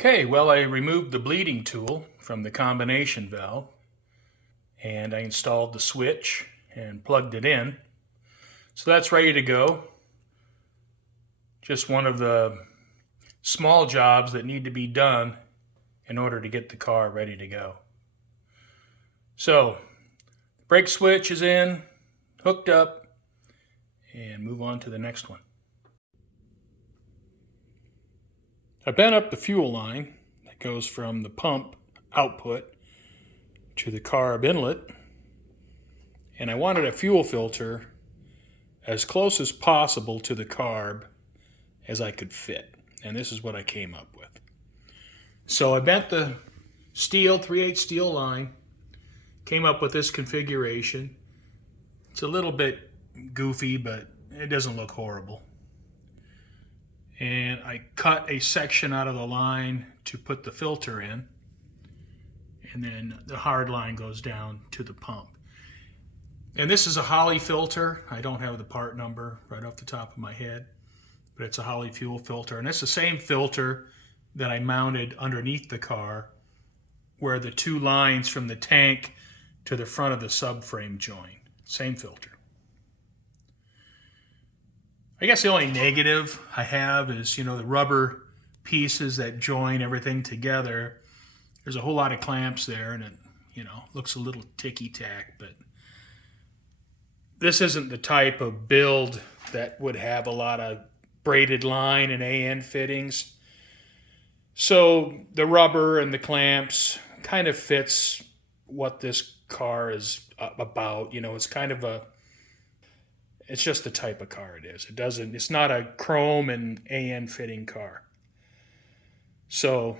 Okay, well, I removed the bleeding tool from the combination valve and I installed the switch and plugged it in. So that's ready to go. Just one of the small jobs that need to be done in order to get the car ready to go. So, brake switch is in, hooked up, and move on to the next one. I bent up the fuel line that goes from the pump output to the carb inlet, and I wanted a fuel filter as close as possible to the carb as I could fit, and this is what I came up with. So I bent the steel, 3/8 steel line, came up with this configuration. It's a little bit goofy, but it doesn't look horrible. And I cut a section out of the line to put the filter in, and then the hard line goes down to the pump. And this is a Holley filter. I don't have the part number right off the top of my head, but it's a Holley fuel filter. And it's the same filter that I mounted underneath the car where the two lines from the tank to the front of the subframe join. Same filter. I guess the only negative I have is, the rubber pieces that join everything together. There's a whole lot of clamps there, and it, looks a little ticky-tack, but this isn't the type of build that would have a lot of braided line and AN fittings. So the rubber and the clamps kind of fits what this car is about. It's just the type of car it is. It's not a chrome and AN fitting car. So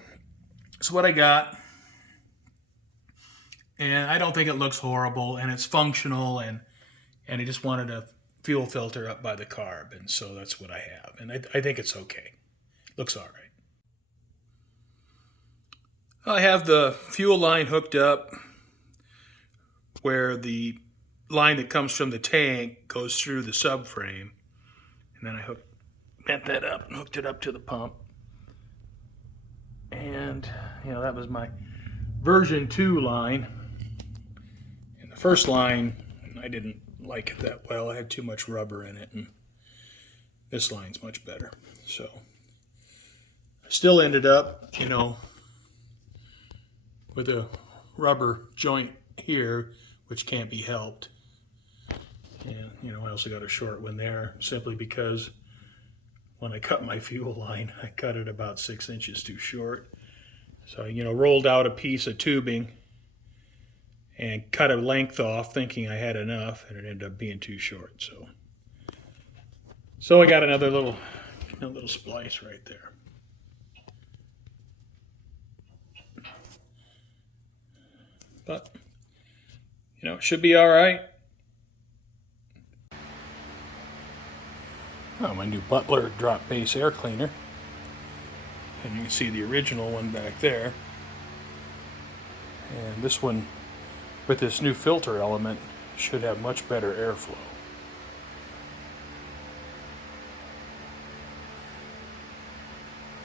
it's what I got. And I don't think it looks horrible, and it's functional, and I just wanted a fuel filter up by the carb, and so that's what I have. And I think it's okay. Looks all right. I have the fuel line hooked up where the line that comes from the tank goes through the subframe, and then I bent that up and hooked it up to the pump. And that was my version 2 line. And the first line, I didn't like it that well. I had too much rubber in it, and this line's much better. So I still ended up, with a rubber joint here, which can't be helped. And, I also got a short one there simply because when I cut my fuel line, I cut it about 6 inches too short. So I, rolled out a piece of tubing and cut a length off thinking I had enough, and it ended up being too short. So I got another little splice right there. But, it should be all right. Oh, my new Butler drop base air cleaner. And you can see the original one back there. And this one, with this new filter element, should have much better airflow.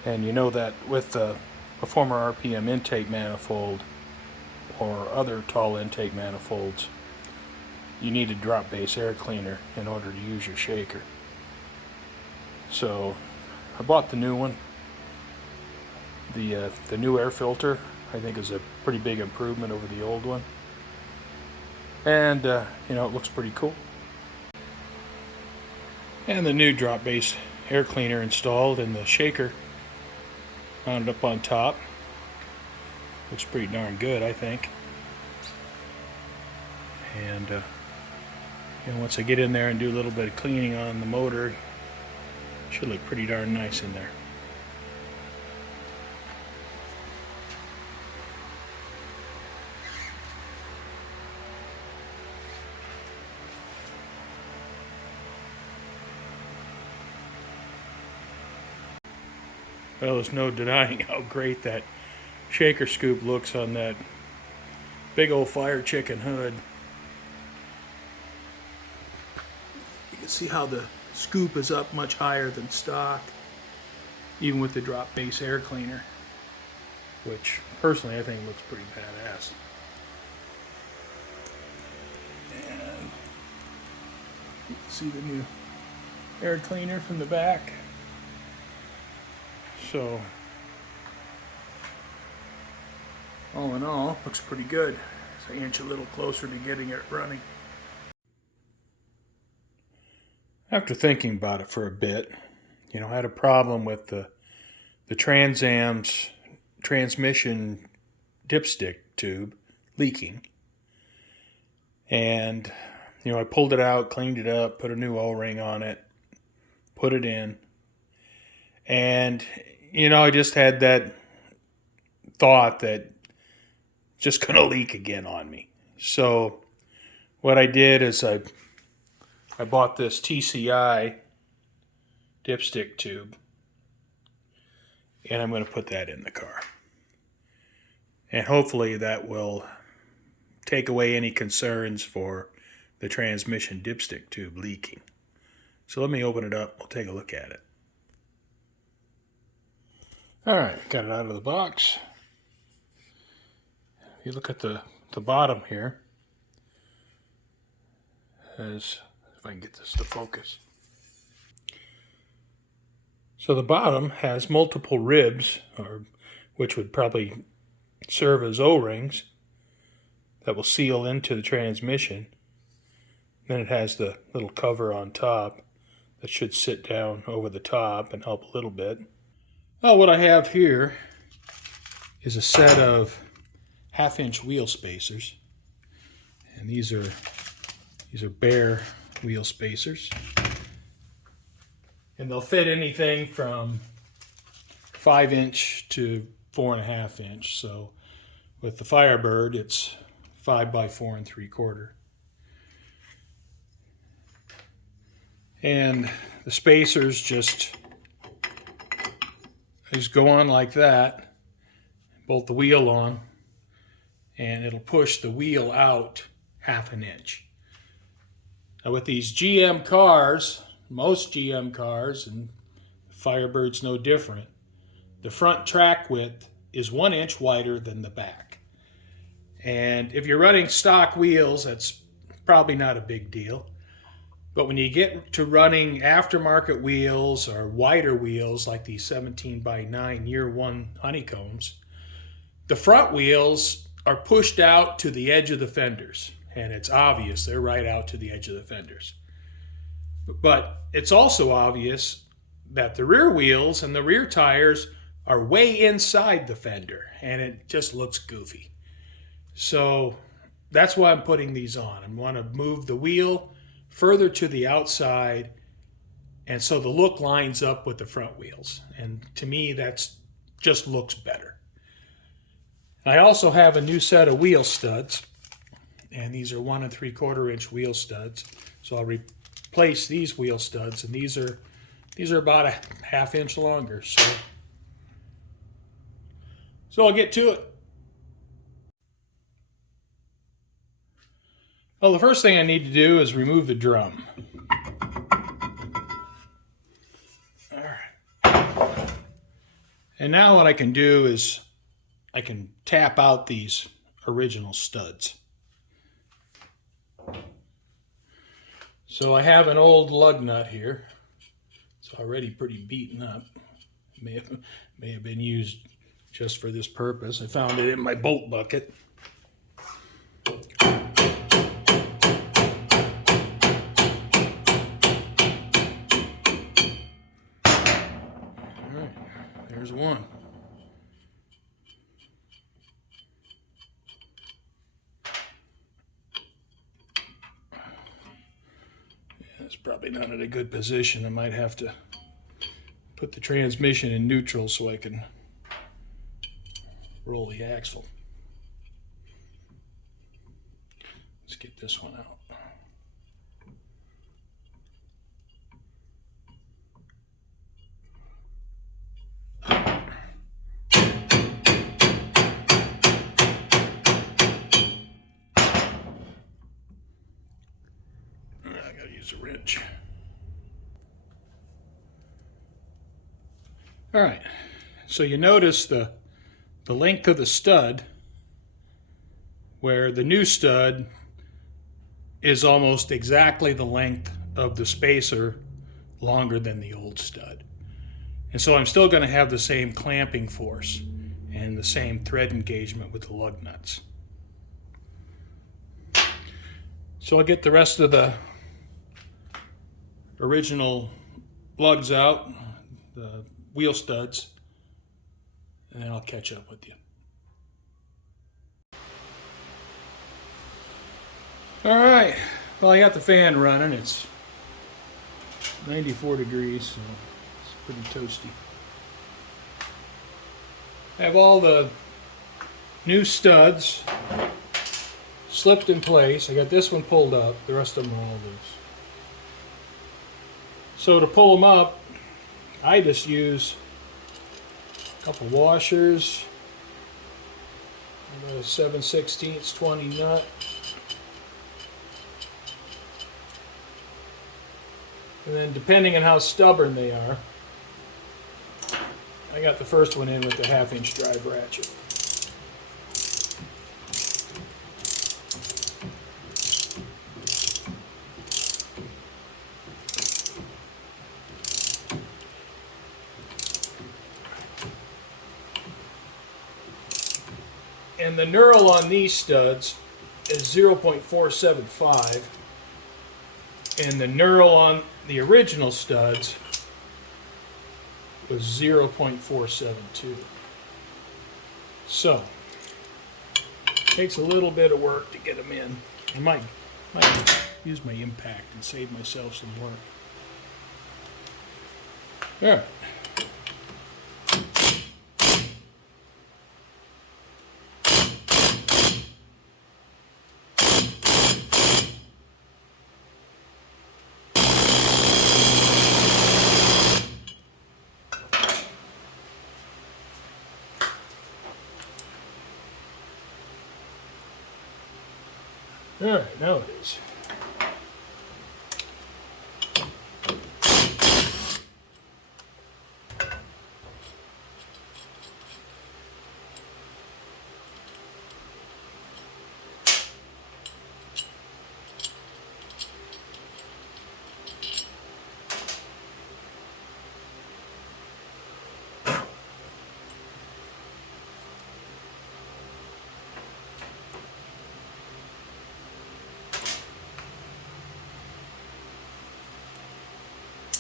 And you know that with a former RPM intake manifold or other tall intake manifolds, you need a drop base air cleaner in order to use your shaker. So I bought the new one. The new air filter, I think, is a pretty big improvement over the old one. And, it looks pretty cool. And the new drop base air cleaner installed, and the shaker mounted up on top. Looks pretty darn good, I think. And, once I get in there and do a little bit of cleaning on the motor, it should look pretty darn nice in there. Well, there's no denying how great that shaker scoop looks on that big old fire chicken hood. You can see how the scoop is up much higher than stock, even with the drop base air cleaner. which personally I think looks pretty badass. And you can see the new air cleaner from the back. So all in all, looks pretty good. So I inch a little closer to getting it running. After thinking about it for a bit, I had a problem with the Trans Am's transmission dipstick tube leaking. And, I pulled it out, cleaned it up, put a new O-ring on it, put it in. And, I just had that thought that it's just going to leak again on me. So what I did is I bought this TCI dipstick tube, and I'm going to put that in the car. And hopefully that will take away any concerns for the transmission dipstick tube leaking. So let me open it up. We'll take a look at it. All right, got it out of the box. If you look at the bottom here, if I can get this to focus. So the bottom has multiple ribs, which would probably serve as O-rings that will seal into the transmission. Then it has the little cover on top that should sit down over the top and help a little bit. Well, what I have here is a set of 1/2-inch wheel spacers, and these are Baer wheel spacers, and they'll fit anything from 5-inch to 4.5-inch. So with the Firebird, it's 5 by 4 3/4. And the spacers just go on like that, bolt the wheel on, and it'll push the wheel out 1/2 inch. Now with these GM cars, most GM cars, and Firebird's no different, the front track width is 1 inch wider than the back. And if you're running stock wheels, that's probably not a big deal. But when you get to running aftermarket wheels or wider wheels like these 17 by 9 year one honeycombs, the front wheels are pushed out to the edge of the fenders. And it's obvious they're right out to the edge of the fenders. But it's also obvious that the rear wheels and the rear tires are way inside the fender, and it just looks goofy. So that's why I'm putting these on. I want to move the wheel further to the outside, and so the look lines up with the front wheels. And to me, that's just looks better. I also have a new set of wheel studs, and these are 1 3/4-inch wheel studs. So I'll replace these wheel studs, and these are about a 1/2 inch longer. So I'll get to it. Well, the first thing I need to do is remove the drum. All right. And now what I can do is I can tap out these original studs. So I have an old lug nut here. It's already pretty beaten up. May have been used just for this purpose. I found it in my bolt bucket. There's one. Yeah, it's probably not in a good position. I might have to put the transmission in neutral so I can roll the axle. Let's get this one out. I gotta use a wrench. All right, so you notice the the length of the stud, where the new stud is almost exactly the length of the spacer longer than the old stud. And so I'm still going to have the same clamping force and the same thread engagement with the lug nuts. So I'll get the rest of the original lugs out, the wheel studs, and then I'll catch up with you. All right, well, I got the fan running. It's 94 degrees, so it's pretty toasty. I have all the new studs slipped in place. I got this one pulled up, the rest of them are all loose. So to pull them up, I just use a couple washers, a 7/16 20 nut, and then depending on how stubborn they are, I got the first one in with the 1/2-inch drive ratchet. And the knurl on these studs is 0.475, and the knurl on the original studs was 0.472. So, takes a little bit of work to get them in. I might use my impact and save myself some work. All right. All right, now it is.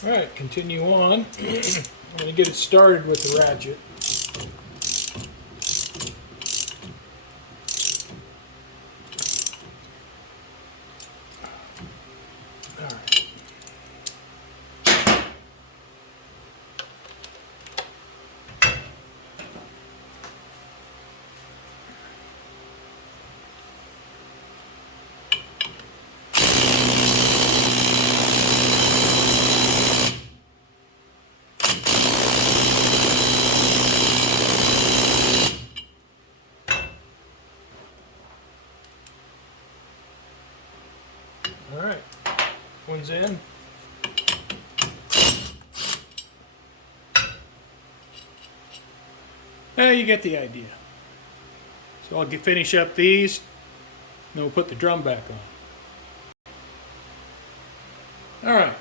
All right, continue on. I'm going to get it started with the ratchet. All right. All right, one's in. You get the idea. So I'll finish up these, then we'll put the drum back on. All right,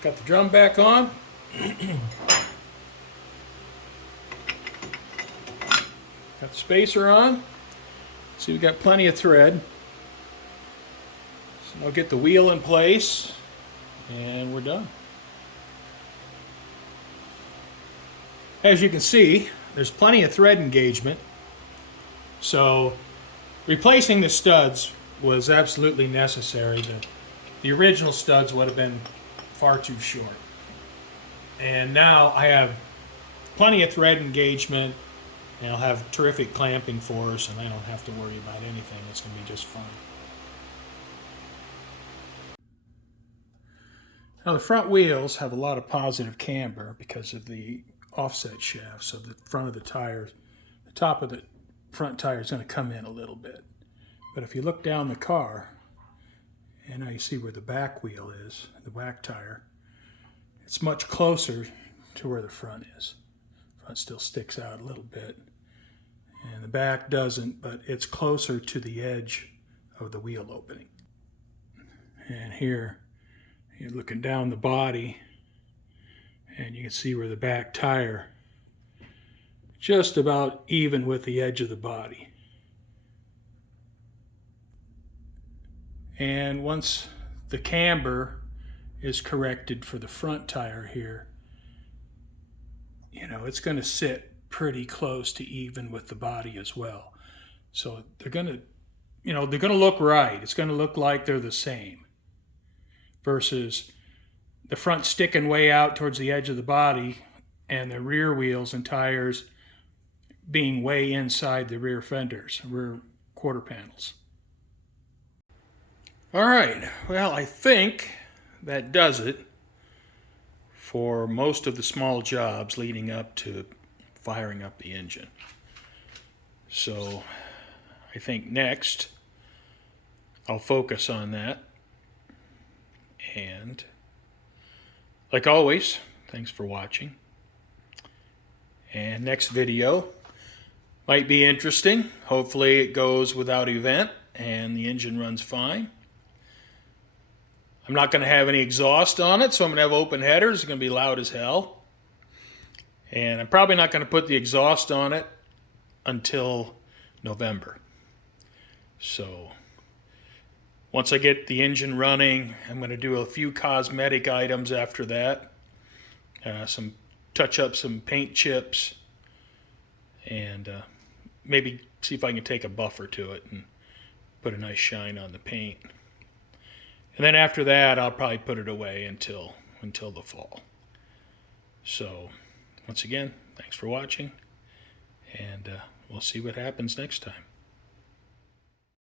got the drum back on. Got the spacer on. See, we got plenty of thread. So I'll get the wheel in place, and we're done. As you can see, there's plenty of thread engagement. So replacing the studs was absolutely necessary. The original studs would have been far too short. And now I have plenty of thread engagement, and I'll have terrific clamping force, and I don't have to worry about anything. It's going to be just fine. Now the front wheels have a lot of positive camber because of the offset shaft, so the front of the tires, the top of the front tire is going to come in a little bit. But if you look down the car, and now you see where the back wheel is, the back tire, it's much closer to where the front is. Front still sticks out a little bit. and the back doesn't, but it's closer to the edge of the wheel opening. And here you're looking down the body and you can see where the back tire just about even with the edge of the body. And once the camber is corrected for the front tire here, it's going to sit pretty close to even with the body as well. So they're going to look right. It's going to look like they're the same versus the front sticking way out towards the edge of the body and the rear wheels and tires being way inside the rear fenders, rear quarter panels. All right, well, I think that does it for most of the small jobs leading up to firing up the engine. So I think next I'll focus on that. And like always, thanks for watching. And next video might be interesting. Hopefully it goes without event and the engine runs fine. I'm not going to have any exhaust on it, so I'm going to have open headers. It's going to be loud as hell. And I'm probably not going to put the exhaust on it until November. So once I get the engine running, I'm going to do a few cosmetic items after that. Touch up some paint chips, and maybe see if I can take a buffer to it and put a nice shine on the paint. And then after that, I'll probably put it away until the fall. So once again, thanks for watching, and we'll see what happens next time.